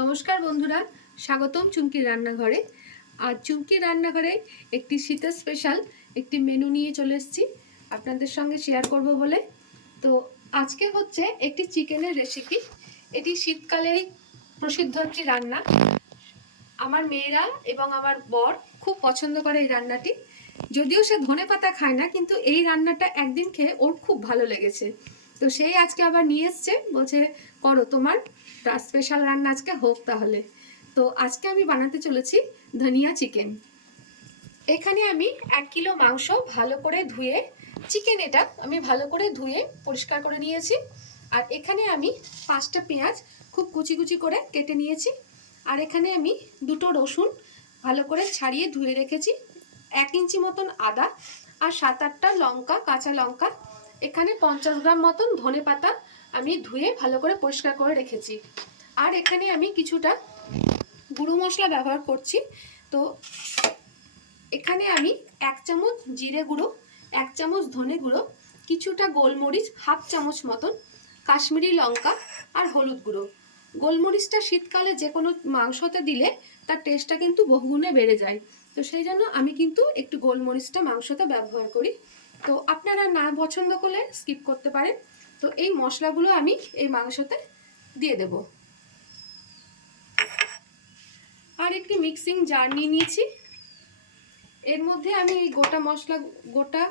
নমস্কার বন্ধুরা, স্বাগতম চুমকির রান্নাঘরে। আর চুমকির রান্নাঘরে একটি শীতের স্পেশাল একটি মেনু নিয়ে চলে এসেছি আপনাদের সঙ্গে শেয়ার করব বলে। তো আজকে হচ্ছে একটি চিকেনের রেসিপি। এটি শীতকালেরই প্রসিদ্ধ একটি রান্না। আমার মেয়েরা এবং আমার বর খুব পছন্দ করে এই রান্নাটি। যদিও সে ধনেপাতা খায় না, কিন্তু এই রান্নাটা একদিন খেয়ে ওর খুব ভালো লেগেছে। তো সেই আজকে আবার নিয়ে এসছে, বলছে করো তোমার স্পেশাল রান্না আজকে হোক তাহলে। তো আজকে আমি বানাতে চলেছি ধনিয়া চিকেন। এখানে আমি 1 কিলো মাংস ভালো করে ধুয়ে, চিকেন এটা আমি ভালো করে ধুয়ে পরিষ্কার করে নিয়েছি। আর এখানে আমি 5টা পেঁয়াজ খুব কুচি কুচি করে কেটে নিয়েছি। আর এখানে আমি 2টো রসুন ভালো করে ছাড়িয়ে ধুয়ে রেখেছি, 1 ইঞ্চি মতন আদা, আর 7-8টা লঙ্কা, কাঁচা লঙ্কা। এখানে 50 গ্রাম মতন ধনেপাতা আমি ধুয়ে ভালো করে পরিষ্কার করে রেখেছি। আর এখানে আমি কিছুটা গুঁড়ো মশলা ব্যবহার করছি। তো এখানে আমি 1 চামচ জিরে গুঁড়ো, 1 চামচ ধনে গুঁড়ো, কিছুটা গোলমরিচ, 1/2 চামচ মতন কাশ্মীরি লঙ্কা, আর হলুদ গুঁড়ো। গোলমরিচটা শীতকালে যে কোনো মাংসতে দিলে তার টেস্টটা কিন্তু বহুগুণে বেড়ে যায়। তো সেই জন্য আমি কিন্তু একটু গোলমরিচটা মাংসতে ব্যবহার করি। তো আপনারা না পছন্দ করলে স্কিপ করতে পারেন। তো এই মশলাগুলো আমি এই মাংসতে দিয়ে দেব। আর একটি মিক্সিং জার নিয়ে নিয়েছি। এর মধ্যে আমি এই গোটা মশলা, গোটা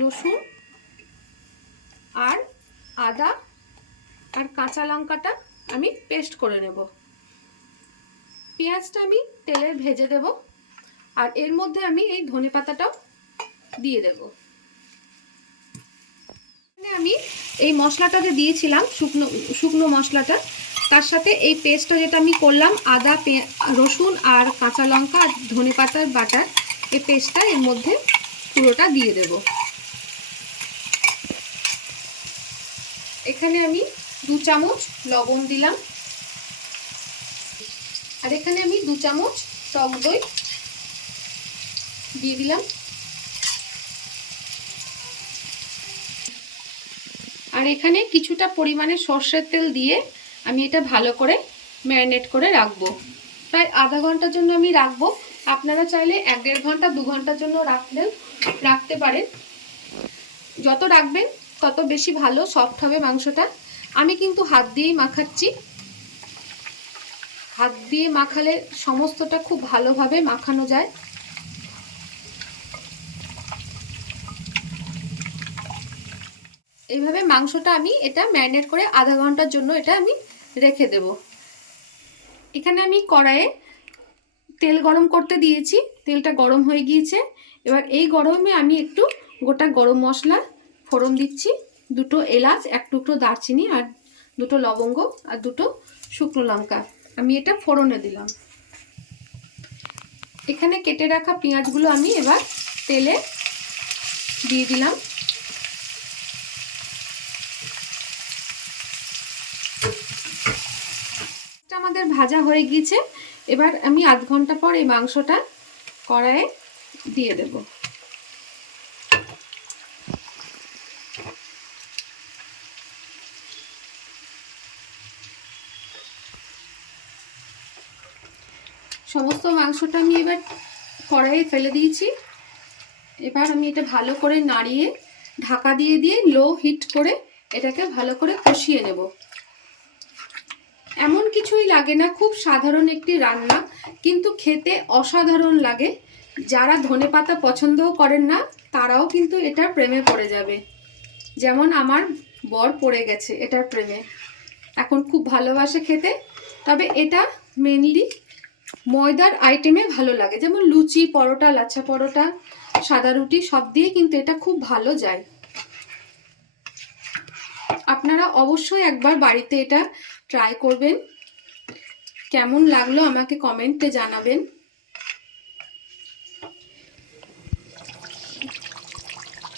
রসুন আর আদা আর কাঁচা লঙ্কাটা আমি পেস্ট করে নেব। পেঁয়াজটা আমি তেলে ভেজে দেব। আর এর মধ্যে আমি এই ধনেপাতাটাও দিয়ে দেব। আমি এই মশলাটাতে দিয়েছিলাম শুকনো মশলাটা, তার সাথে এই পেস্টটা যেটা আমি করলাম, আদা, রসুন আর কাঁচা লঙ্কা আর ধনেপাতার বাটার, এই পেস্টটা এর মধ্যে পুরোটা দিয়ে দেব। এখানে আমি 2 চামচ লবণ দিলাম। আর এখানে আমি 2 চামচ টক দই দিয়ে দিলাম। আর এখানে কিছুটা পরিমাণে সর্ষের তেল দিয়ে আমি এটা ভালো করে ম্যারিনেট করে রাখবো। প্রায় আধা ঘন্টার জন্য আমি রাখবো। আপনারা চাইলে 1-1.5 ঘন্টা 2 ঘন্টার জন্য রাখতে পারেন। যত রাখবেন তত বেশি ভালো সফট হবে মাংসটা। আমি কিন্তু হাত দিয়েই মাখাচ্ছি। হাত দিয়ে মাখালে সমস্তটা খুব ভালোভাবে মাখানো যায়। এইভাবে মাংসটা আমি এটা ম্যারিনেট করে আধা ঘন্টার জন্য এটা আমি রেখে দেব। এখানে আমি কড়াইয়ে তেল গরম করতে দিয়েছি, তেলটা গরম হয়ে গিয়েছে। এবার এই গরমে আমি একটু গোটা গরম মশলা ফোড়ন দিচ্ছি, 2টো এলাচ, 1 টুকরো দারচিনি, আর 2টো লবঙ্গ, আর 2টো শুকনো লঙ্কা আমি এটা ফোড়নে দিলাম। এখানে কেটে রাখা পেঁয়াজগুলো আমি এবার তেলে দিয়ে দিলাম। আমাদের ভাজা হয়ে গিয়েছে। এবার আমি আধ ঘন্টা পর এই মাংসটা কড়াইয়ে দিয়ে দেব। সমস্ত মাংসটা আমি এবার কড়াইয়ে ফেলে দিয়েছি। এবার আমি এটা ভালো করে নাড়িয়ে ঢাকা দিয়ে দিয়ে লো হিট করে এটাকে ভালো করে কষিয়ে নেব। এমন কিছুই লাগে না, খুব সাধারণ একটি রান্না, কিন্তু খেতে অসাধারণ লাগে। যারা ধনেপাতা পছন্দও করেন না তারাও কিন্তু এটার প্রেমে পড়ে যাবে। যেমন আমার বর পড়ে গেছে এটার প্রেমে, এখন খুব ভালোবাসে খেতে। তবে এটা মেনলি ময়দার আইটেমে ভালো লাগে, যেমন লুচি, পরোটা, লাচ্ছা পরোটা, সাদা রুটি সব দিয়ে কিন্তু এটা খুব ভালো যায়। আপনারা অবশ্যই একবার বাড়িতে এটা ট্রাই করবেন। কেমন লাগলো আমাকে কমেন্টে জানাবেন।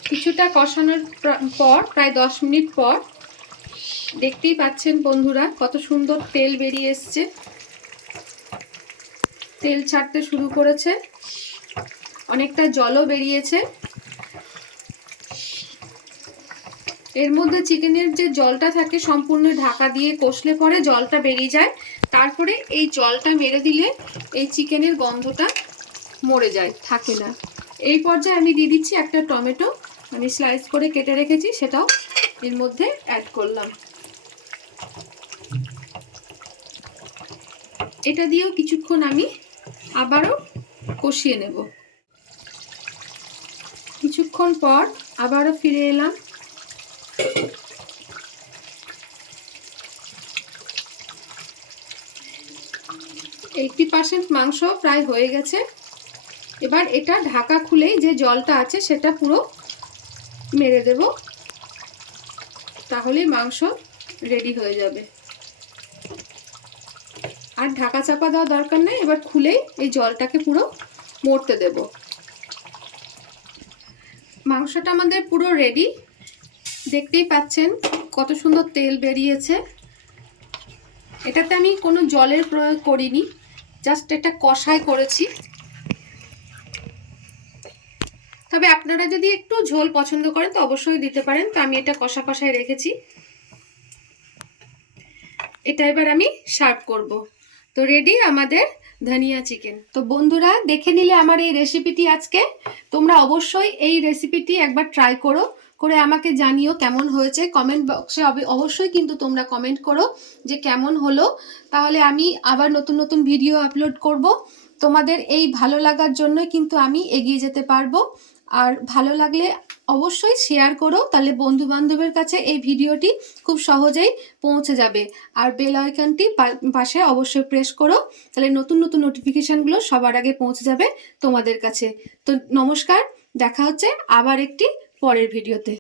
কিছুটা কষানোর পর, প্রায় 10 মিনিট পর, দেখতেই পাচ্ছেন বন্ধুরা কত সুন্দর তেল বেরিয়ে এসছে। তেল ছাড়তে শুরু করেছে, অনেকটা জলও বেরিয়েছে। এর মধ্যে চিকেনের যে জলটা থাকে সম্পূর্ণ ঢাকা দিয়ে কষলে পরে জলটা বেরিয়ে যায়, তারপরে এই জলটা মেরে দিলে এই চিকেনের গন্ধটা মরে যায়, থাকে না। এই পর্যায়ে আমি দিয়ে দিচ্ছি একটা টমেটো, আমি স্লাইস করে কেটে রেখেছি, সেটাও এর মধ্যে অ্যাড করলাম। এটা দিয়েও কিছুক্ষণ আমি আবারও কষিয়ে নেব। কিছুক্ষণ পর আবারও ফিরে এলাম। 80% মাংস প্রায় হয়ে গেছে। এবার এটা ঢাকা খুলেই যে জলটা আছে সেটা পুরো মেরে দেব, তাহলেই মাংস রেডি হয়ে যাবে। আর ঢাকা চাপা দেওয়া দরকার নেই, এবার খুলেই এই জলটাকে পুরো মরতে দেব। মাংসটা আমাদের পুরো রেডি, দেখতেই পাচ্ছেন কত সুন্দর তেল বেরিয়েছে। এটাতে আমি কোনো জলের প্রয়োগ করিনি, জাস্ট এটা কষাই করেছি। তবে আপনারা যদি একটু ঝোল পছন্দ করেন তো অবশ্যই দিতে পারেন, তো আমি এটা কষা কষায় রেখেছি। এটা এবার আমি সার্ভ করব। তো রেডি আমাদের ধনিয়া চিকেন। তো বন্ধুরা দেখে নিলে আমার এই রেসিপিটি আজকে, তোমরা অবশ্যই এই রেসিপিটি একবার ট্রাই করো, করে আমাকে জানিও কেমন হয়েছে। কমেন্ট বক্সে অবশ্যই কিন্তু তোমরা কমেন্ট করো যে কেমন হলো, তাহলে আমি আবার নতুন নতুন ভিডিও আপলোড করব। তোমাদের এই ভালো লাগার জন্যই কিন্তু আমি এগিয়ে যেতে পারবো। আর ভালো লাগলে অবশ্যই শেয়ার করো, তাহলে বন্ধু বান্ধবের কাছে এই ভিডিওটি খুব সহজেই পৌঁছে যাবে। আর বেল আইকনটি পাশে অবশ্যই প্রেস করো, তাহলে নতুন নতুন নোটিফিকেশানগুলো সবার আগে পৌঁছে যাবে তোমাদের কাছে। তো নমস্কার, দেখা হচ্ছে আবার একটি পরের ভিডিওতে।